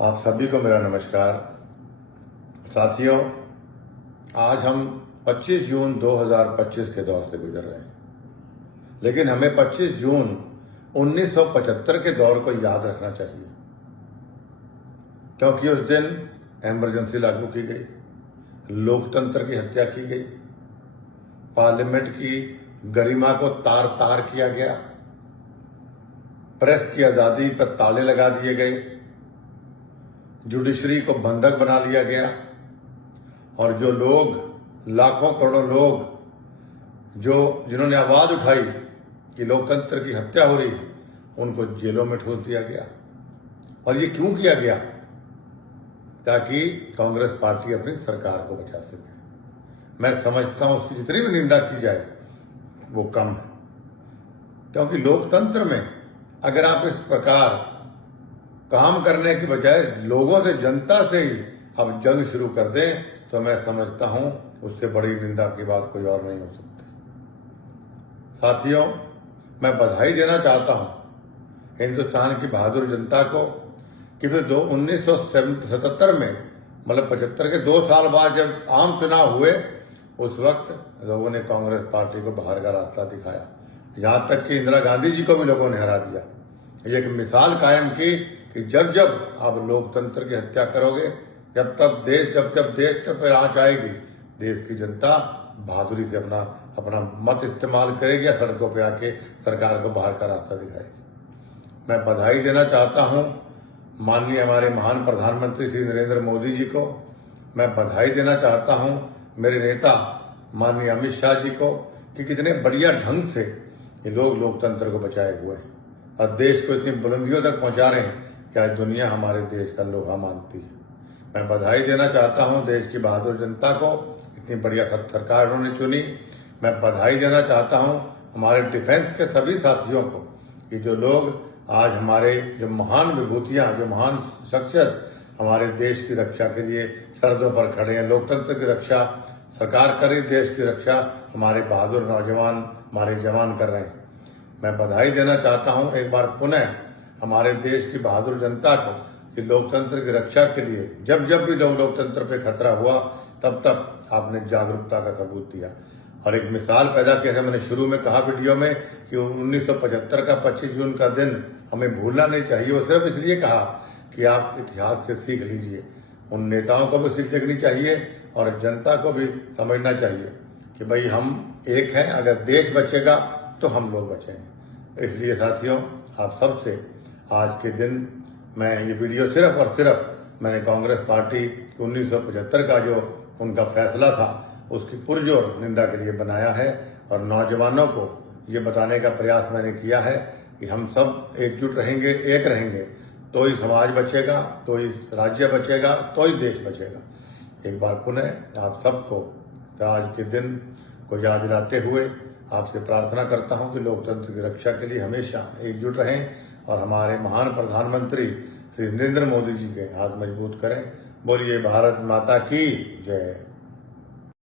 आप सभी को मेरा नमस्कार। साथियों, आज हम 25 जून 2025 के दौर से गुजर रहे हैं, लेकिन हमें 25 जून 1975 के दौर को याद रखना चाहिए, क्योंकि उस दिन इमरजेंसी लागू की गई, लोकतंत्र की हत्या की गई, पार्लियामेंट की गरिमा को तार तार किया गया, प्रेस की आजादी पर ताले लगा दिए गए, जुडिशरी को बंधक बना लिया गया और जो लोग, लाखों करोड़ों लोग जिन्होंने आवाज उठाई कि लोकतंत्र की हत्या हो रही है, उनको जेलों में ठूंस दिया गया। और ये क्यों किया गया? ताकि कांग्रेस पार्टी अपनी सरकार को बचा सके। मैं समझता हूं उसकी जितनी भी निंदा की जाए वो कम है, क्योंकि लोकतंत्र में अगर आप इस प्रकार काम करने की बजाय लोगों से, जनता से ही अब जंग शुरू कर दें, तो मैं समझता हूं उससे बड़ी निंदा की बात कोई और नहीं हो सकती। साथियों, मैं बधाई देना चाहता हूं हिंदुस्तान की बहादुर जनता को कि फिर 1977 में, मतलब 75 के 2 साल बाद जब आम चुनाव हुए, उस वक्त लोगों ने कांग्रेस पार्टी को बाहर का रास्ता दिखाया। यहां तक कि इंदिरा गांधी जी को भी लोगों ने हरा दिया। ये एक मिसाल कायम की कि जब जब आप लोकतंत्र की हत्या करोगे, जब देश पर आंच आएगी, देश की जनता बहादुरी से अपना मत इस्तेमाल करेगी या सड़कों पे आके सरकार को बाहर का रास्ता दिखाएगी। मैं बधाई देना चाहता हूं माननीय हमारे महान प्रधानमंत्री श्री नरेंद्र मोदी जी को। मैं बधाई देना चाहता हूं मेरे नेता माननीय अमित शाह जी को कि कितने बढ़िया ढंग से ये लोग लोकतंत्र को बचाए हुए हैं और देश को इतनी बुलंदियों तक पहुंचा रहे हैं कि आज दुनिया हमारे देश का लोहा मानती है। मैं बधाई देना चाहता हूं देश की बहादुर जनता को, इतनी बढ़िया सरकार उन्होंने चुनी। मैं बधाई देना चाहता हूं हमारे डिफेंस के सभी साथियों को कि जो लोग आज हमारे जो महान विभूतियां, जो महान शख्सियत हमारे देश की रक्षा के लिए सरहदों पर खड़े हैं, लोकतंत्र की रक्षा सरकार कर रही, देश की रक्षा हमारे बहादुर नौजवान, हमारे जवान कर रहे हैं। मैं बधाई देना चाहता हूं एक बार पुनः हमारे देश की बहादुर जनता को कि लोकतंत्र की रक्षा के लिए जब भी लोकतंत्र पे खतरा हुआ, तब आपने जागरूकता का सबूत दिया और एक मिसाल पैदा किया। जैसे मैंने शुरू में कहा वीडियो में कि 1975 का 25 जून का दिन हमें भूलना नहीं चाहिए, और सिर्फ इसलिए कहा कि आप इतिहास से सीख लीजिए। उन नेताओं को भी सीखनी चाहिए और जनता को भी समझना चाहिए कि भाई हम एक हैं, अगर देश बचेगा तो हम लोग बचेंगे। इसलिए साथियों, आप सबसे आज के दिन मैं ये वीडियो सिर्फ और सिर्फ मैंने कांग्रेस पार्टी 1975 का जो उनका फैसला था उसकी पुरजोर निंदा के लिए बनाया है और नौजवानों को ये बताने का प्रयास मैंने किया है कि हम सब एकजुट रहेंगे, एक रहेंगे, तो ही समाज बचेगा, तो ही राज्य बचेगा, तो ही देश बचेगा। एक बार पुनः आप सबको आज के दिन को याद दिलाते हुए आपसे प्रार्थना करता हूं कि लोकतंत्र की रक्षा के लिए हमेशा एकजुट रहें और हमारे महान प्रधानमंत्री श्री नरेंद्र मोदी जी के हाथ मजबूत करें। बोलिए भारत माता की जय।